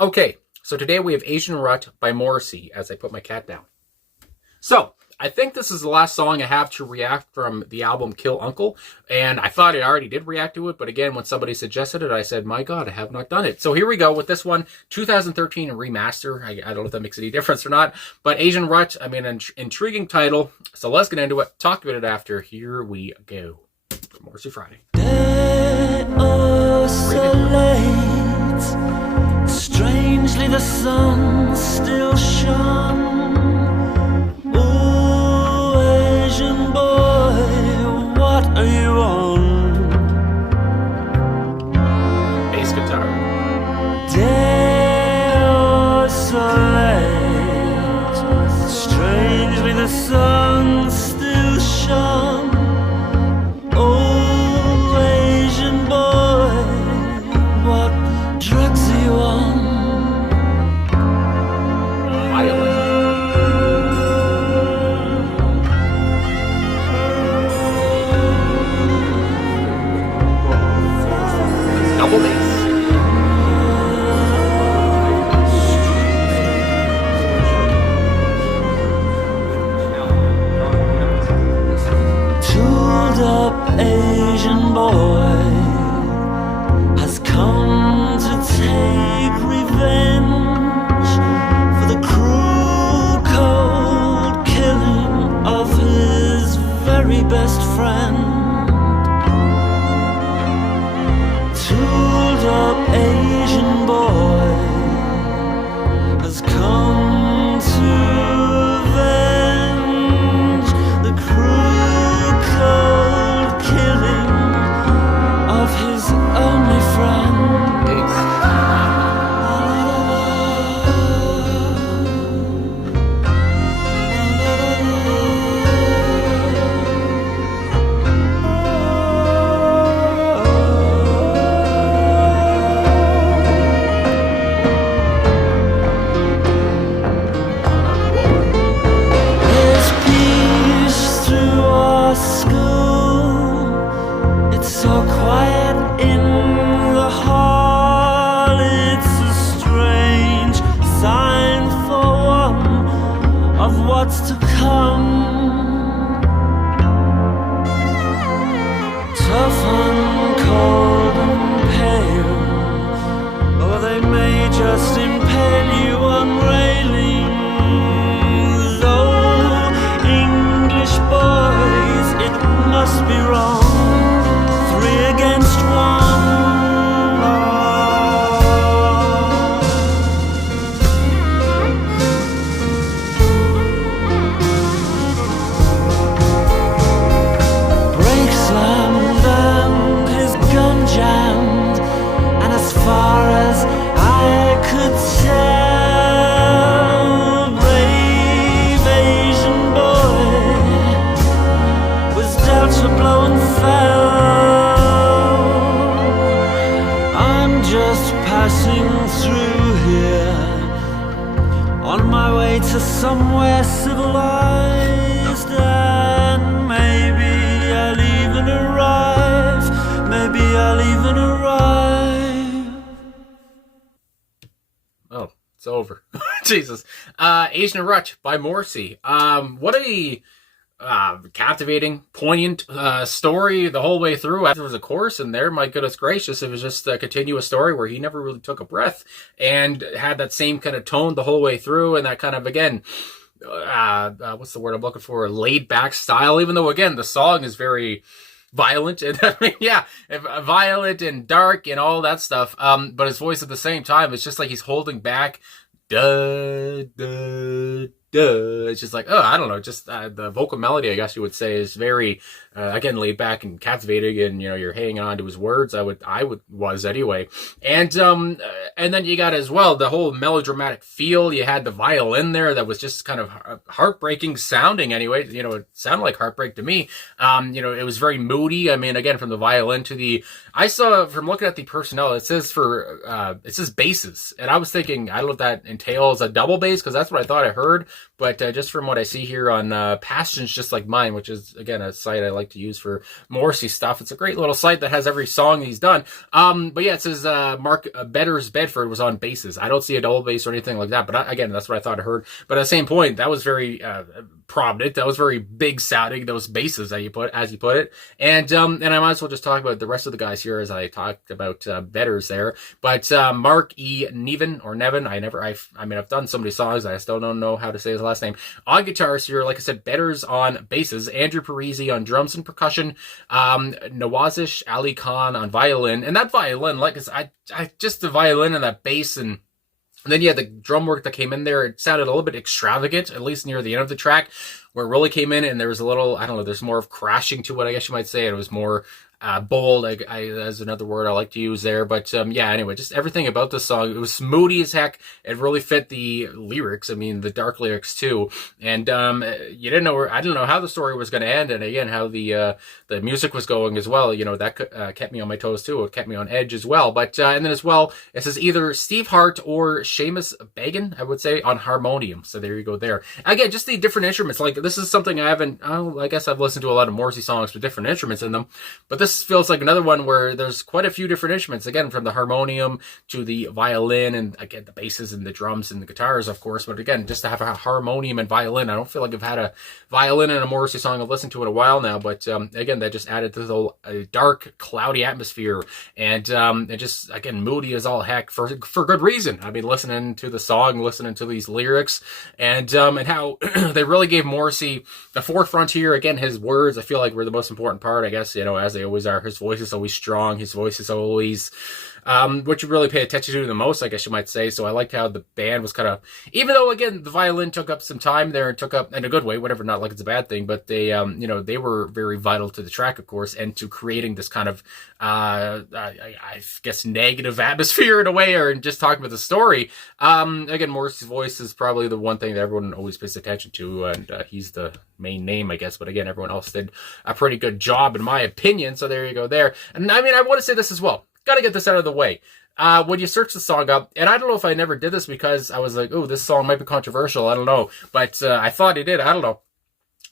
Okay, so today we have Asian Rut by Morrissey as I put my cat down. So, I think this is the last song I have to react from the album Kill Uncle, and I thought I already did react to it, but again, when somebody suggested it, I said, my God, I have not done it. So here we go with this one, 2013 remaster. I don't know if that makes any difference or not, but Asian Rut, I mean, an intriguing title, so let's get into it, talk about it after. Here we go. Morrissey Friday. Strangely the sun still shone. Oh, Asian boy, what are you on? Bass guitar. Day or so late. Strangely the sun still shone. Oh, Asian boy, what drugs are you on? Double bass. Tooled up Asian boy has come to take revenge for the cruel, cold killing of his very best friend. Tooled up Asian boy has come to avenge the cruel, cold killing of his only friend. So quiet in the hall, it's a strange sign for one of what's to come. Tough and cold and pale, or they may just impale you on railings. Oh, English boys, it must be wrong. Against one. Brake slammed and his gun jammed, and as far as I could tell, brave Asian boy was dealt a blow and fell. Just passing through here on my way to somewhere civilized, and maybe I'll even arrive, maybe I'll even arrive. Oh, it's over. Jesus. Asian Rut by Morrissey. What a captivating, poignant story the whole way through. There was a chorus in there, my goodness gracious, it was just a continuous story where he never really took a breath and had that same kind of tone the whole way through, and that kind of, again, what's the word I'm looking for, laid back style, even though, again, the song is very violent, and I mean, yeah, violent and dark and all that stuff, but his voice at the same time, it's just like he's holding back, duh, duh, duh. It's just like, oh, I don't know, just the vocal melody, I guess you would say, is very again, laid back and captivating, and you're hanging on to his words. I was anyway. And then you got as well the whole melodramatic feel. You had the violin there that was just kind of heartbreaking sounding anyway. It sounded like heartbreak to me. It was very moody. I mean, again, from the violin to the, I saw from looking at the personnel, it says basses, and I was thinking, I don't know if that entails a double bass, because that's what I thought I heard, but just from what I see here on Passions Just Like Mine, which is again a site I like like to use for Morrissey stuff. It's a great little site that has every song he's done. But yeah, it says Mark Beders Bedford was on basses. I don't see a double bass or anything like that, but again, that's what I thought I heard. But at the same point, that was very prominent. That was very big sounding, those basses as you put it. And I might as well just talk about the rest of the guys here as I talked about Beders there. But Mark E. Nevin or Nevin, I've done so many songs, I still don't know how to say his last name. On guitars here, like I said, Beders on basses, Andrew Parisi on drums and percussion, Nawazish Ali Khan on violin. And that violin, like I just the violin and that bass and then, yeah, the drum work that came in there, it sounded a little bit extravagant, at least near the end of the track, where it really came in and there was a little, I don't know, there's more of crashing to it, I guess you might say. It was more bold, as another word I like to use there. But yeah, anyway, just everything about the song, it was moody as heck. It really fit the lyrics. I mean, the dark lyrics too. And you didn't know I didn't know how the story was going to end, and again, how the music was going as well. You know, that kept me on my toes too. It kept me on edge as well. But and then as well, it says either Steve Hart or Seamus Bagan, I would say, on harmonium. So there you go there. Again, just the different instruments. Like, this is something I guess I've listened to a lot of Morrissey songs with different instruments in them, but this feels like another one where there's quite a few different instruments, again, from the harmonium to the violin, and again, the basses and the drums and the guitars, of course. But again, just to have a harmonium and violin, I don't feel like I've had a violin in a Morrissey song I've listened to in a while now. But again, that just added to the whole dark, cloudy atmosphere, and just, again, moody as all heck for good reason. I mean, listening to the song, listening to these lyrics, and how they really gave Morrissey the forefront here. Again, his words, I feel like, were the most important part, I guess, as they always are. His voice is always strong. His voice is always what you really pay attention to the most, I guess you might say. So I liked how the band was kind of, even though, again, the violin took up some time there and took up, in a good way, whatever, not like it's a bad thing, but they, they were very vital to the track, of course, and to creating this kind of, I guess, negative atmosphere in a way, or just talking about the story. Again, Morrissey's voice is probably the one thing that everyone always pays attention to, and he's the main name, I guess. But again, everyone else did a pretty good job, in my opinion. So there you go there. And I mean, I want to say this as well. Got to get this out of the way. When you search the song up, and I don't know if I never did this because I was like, oh, this song might be controversial. I don't know. But I thought it did. I don't know.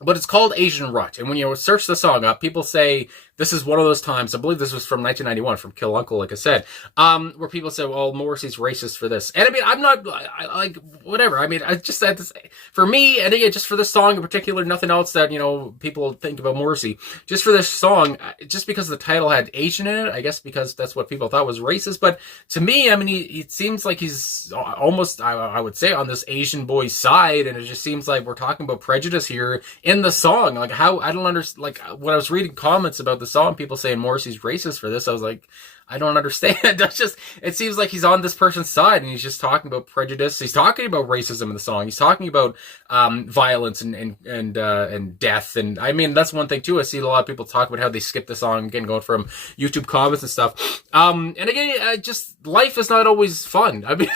But it's called Asian Rut. And when you search the song up, people say this is one of those times, I believe this was from 1991, from Kill Uncle, like I said, where people say, well, Morrissey's racist for this. And I mean, I'm not, like, whatever. I mean, I just had to say, for me, and again, just for this song in particular, nothing else that, people think about Morrissey, just for this song, just because the title had Asian in it, I guess because that's what people thought was racist. But to me, I mean, it seems like he's almost, I would say, on this Asian boy's side. And it just seems like we're talking about prejudice here in the song. Like, how, I don't understand, like, when I was reading comments about the song, people saying Morrissey's racist for this, I was like, I don't understand. That's just, it seems like he's on this person's side and he's just talking about prejudice. He's talking about racism in the song. He's talking about violence and death. And I mean, that's one thing too. I see a lot of people talk about how they skip the song, again, going from YouTube comments and stuff. And again, just life is not always fun. I mean,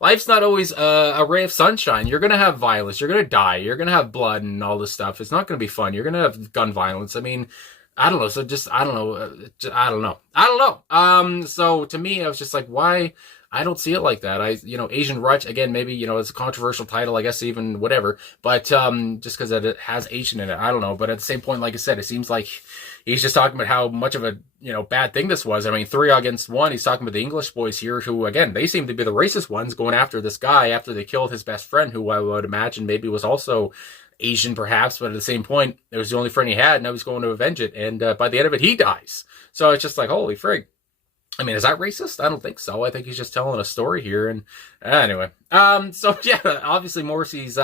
life's not always a ray of sunshine. You're going to have violence. You're going to die. You're going to have blood and all this stuff. It's not going to be fun. You're going to have gun violence. I mean, I don't know. So just, I don't know. So to me, I was just like, why? I don't see it like that. Asian Rut, again, maybe, it's a controversial title, I guess, even whatever, but, just cause it has Asian in it, I don't know. But at the same point, like I said, it seems like he's just talking about how much of a, bad thing this was. I mean, 3 against 1, he's talking about the English boys here who, again, they seem to be the racist ones going after this guy after they killed his best friend, who I would imagine maybe was also Asian perhaps, but at the same point, it was the only friend he had, and now he's going to avenge it, and by the end of it, he dies. So it's just like, holy frig. I mean, is that racist? I don't think so. I think he's just telling a story here, and anyway. So yeah, obviously Morrissey's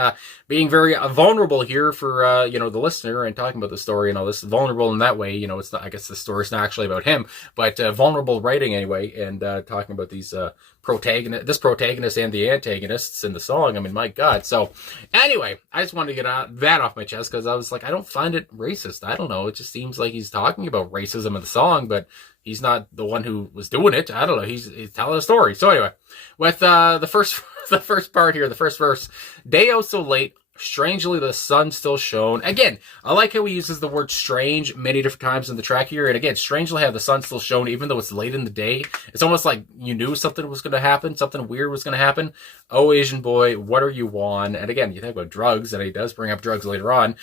being very vulnerable here for the listener, and talking about the story and all this, vulnerable in that way. It's not, I guess the story's not actually about him, but vulnerable writing anyway, and talking about these this protagonist and the antagonists in the song. I mean, my God. So anyway, I just wanted to get that off my chest, because I was like, I don't find it racist. I don't know. It just seems like he's talking about racism in the song, but he's not the one who was doing it. I don't know. He's telling a story. So anyway, with the first part here, the first verse, Day out so late, Strangely, the sun still shone. Again, I like how he uses the word strange many different times in the track here. And again, strangely how the sun still shone, even though it's late in the day. It's almost like you knew something was going to happen. Something weird was going to happen. Oh, Asian boy, what are you on? And again, you think about drugs, and he does bring up drugs later on.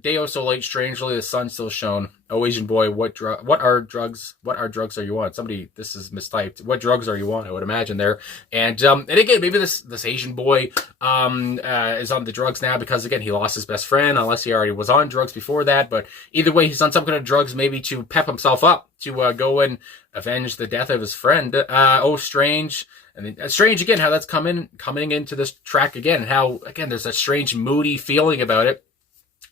Day so late, strangely, the sun still shone. Oh, Asian boy, what are drugs? What drugs are you on? Somebody, this is mistyped. What drugs are you on? I would imagine there. And again, maybe this Asian boy is on the drugs now because again he lost his best friend, unless he already was on drugs before that. But either way, he's on some kind of drugs, maybe to pep himself up to go and avenge the death of his friend. Oh, strange. And strange again how that's coming into this track again, and how again there's a strange moody feeling about it.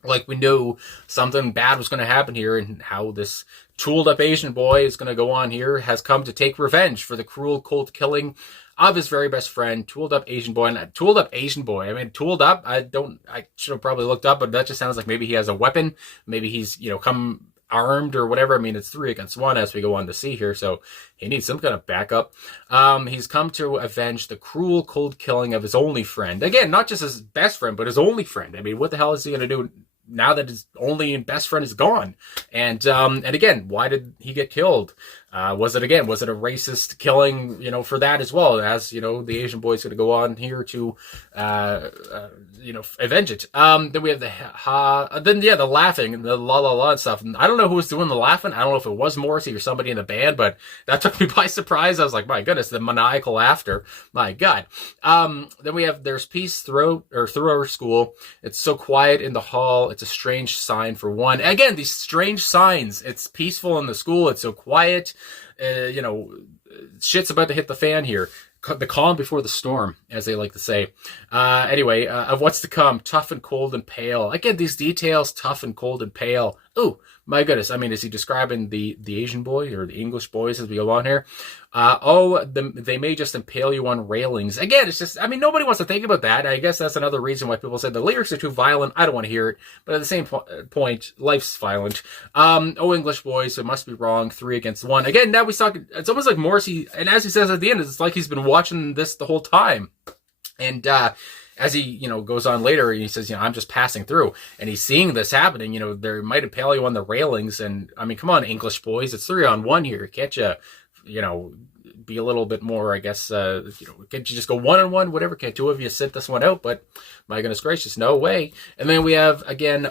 Like we knew something bad was going to happen here, and how this tooled up Asian boy is going to go on here, has come to take revenge for the cruel, cold killing of his very best friend, tooled up Asian boy. And tooled up Asian boy, I mean, tooled up, I should have probably looked up, but that just sounds like maybe he has a weapon. Maybe he's, come armed or whatever. I mean, it's 3 against 1 as we go on to see here, so he needs some kind of backup. He's come to avenge the cruel, cold killing of his only friend. Again, not just his best friend, but his only friend. I mean, what the hell is he going to do now that his only and best friend is gone? And again, why did he get killed? Was it a racist killing, for that as well, as, the Asian boy's going to go on here to, avenge it. Then we have the laughing and the la la la and stuff. And I don't know who was doing the laughing. I don't know if it was Morrissey or somebody in the band, but that took me by surprise. I was like, my goodness, the maniacal laughter. My God. Then we have, there's peace through our school. It's so quiet in the hall. It's a strange sign for one. Again, these strange signs. It's peaceful in the school. It's so quiet. Shit's about to hit the fan here. The calm before the storm, as they like to say. Anyway, of what's to come, tough and cold and pale. Again, these details, tough and cold and pale. Ooh, my goodness. I mean, is he describing the Asian boy or the English boys as we go on here? They may just impale you on railings. Again, it's just, I mean, nobody wants to think about that. I guess that's another reason why people say the lyrics are too violent. I don't want to hear it. But at the same point, life's violent. Oh, English boys, it must be wrong. 3 against 1. Again, now we talk, it's almost like Morrissey, and as he says at the end, it's like he's been watching this the whole time. And, as he, goes on later, he says, I'm just passing through, and he's seeing this happening. They might impale you on the railings, and I mean, come on, English boys, it's 3-on-1 here. Can't you, be a little bit more, I guess, can't you just go 1-on-1, whatever? Can't 2 of you sit this one out? But my goodness gracious, no way. And then we have, again,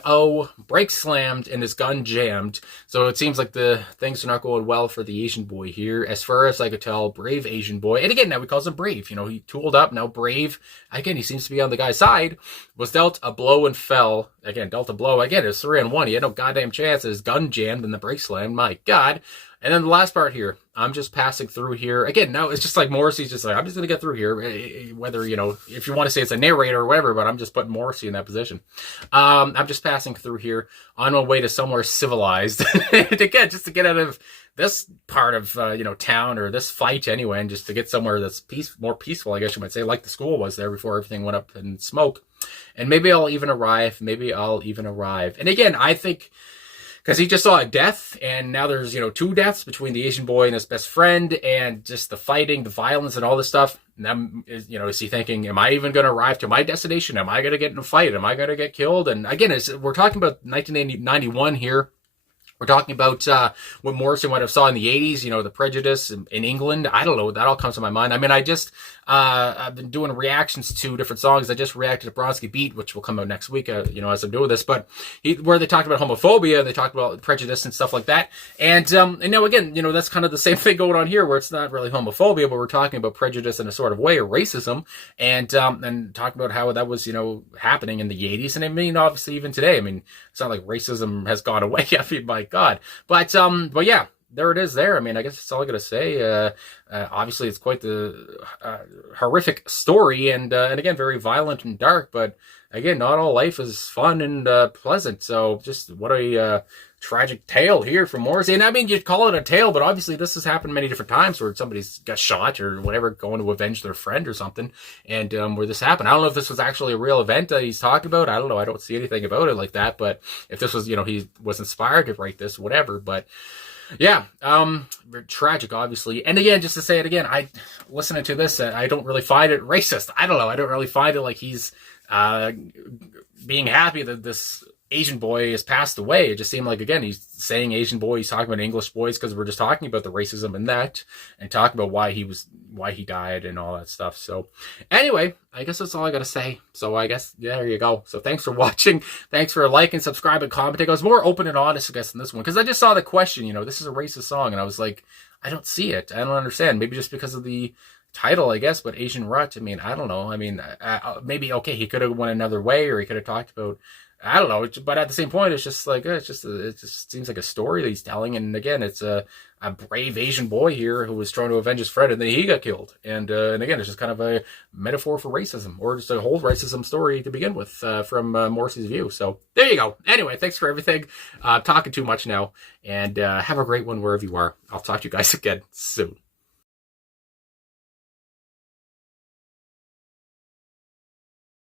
brakes slammed and his gun jammed. So it seems like the things are not going well for the Asian boy here. As far as I could tell, brave Asian boy. And again, now he calls him brave. He tooled up, now brave. Again, he seems to be on the guy's side. Was dealt a blow and fell. Again, dealt a blow. Again, it was 3-on-1. He had no goddamn chance. His gun jammed and the brake slammed. My God. And then the last part here, I'm just passing through here. Again, now it's just like Morrissey's just like, I'm just going to get through here. Whether, if you want to say it's a narrator or whatever, but I'm just putting Morrissey in that position. I'm just passing through here on my way to somewhere civilized. Again, just to get out of this part of, town, or this fight anyway, and just to get somewhere that's more peaceful, I guess you might say, like the school was there before everything went up in smoke. And maybe I'll even arrive. And again, I think, because he just saw a death, and now there's, 2 deaths between the Asian boy and his best friend, and just the fighting, the violence, and all this stuff. And is he thinking, am I even going to arrive to my destination? Am I going to get in a fight? Am I going to get killed? And again, we're talking about 1991 here. We're talking about what Morrissey might have saw in the 80s, the prejudice in England. I don't know. That all comes to my mind. I mean, I've been doing reactions to different songs. I just reacted to Bronski Beat, which will come out next week, as I'm doing this. But where they talked about homophobia, they talked about prejudice and stuff like that. And now again, that's kind of the same thing going on here, where it's not really homophobia, but we're talking about prejudice in a sort of way, or racism, and talking about how that was, happening in the 80s. And I mean, obviously even today, I mean, it's not like racism has gone away. I mean, my God. But yeah, there it is there. I mean, I guess that's all I got to say. Obviously, it's quite the horrific story, and again, very violent and dark. But again, not all life is fun and pleasant. So just what a tragic tale here from Morrissey. And I mean, you'd call it a tale, but obviously this has happened many different times where somebody's got shot or whatever, going to avenge their friend or something, and where this happened. I don't know if this was actually a real event that he's talking about. I don't know. I don't see anything about it like that. But if this was, he was inspired to write this, whatever. But yeah, very tragic, obviously. And again, just to say it again, listening to this, I don't really find it racist. I don't know. I don't really find it like he's being happy that this Asian boy has passed away. It just seemed like, again, he's saying Asian boy, he's talking about English boys because we're just talking about the racism in that and talking about why he died and all that stuff. So anyway, I guess that's all I got to say. So I guess, yeah, there you go. So thanks for watching. Thanks for liking, subscribing, commenting. I was more open and honest, I guess, in this one because I just saw the question, this is a racist song. And I was like, I don't see it. I don't understand. Maybe just because of the title, I guess, but Asian Rut, I mean, I don't know. I mean, maybe, okay, he could have went another way or he could have talked about, I don't know, but at the same point, it's just like, it just seems like a story that he's telling. And again, it's a brave Asian boy here who was trying to avenge his friend and then he got killed. And again, it's just kind of a metaphor for racism or just a whole racism story to begin with from Morrissey's view. So there you go. Anyway, thanks for everything. I'm talking too much now and have a great one wherever you are. I'll talk to you guys again soon.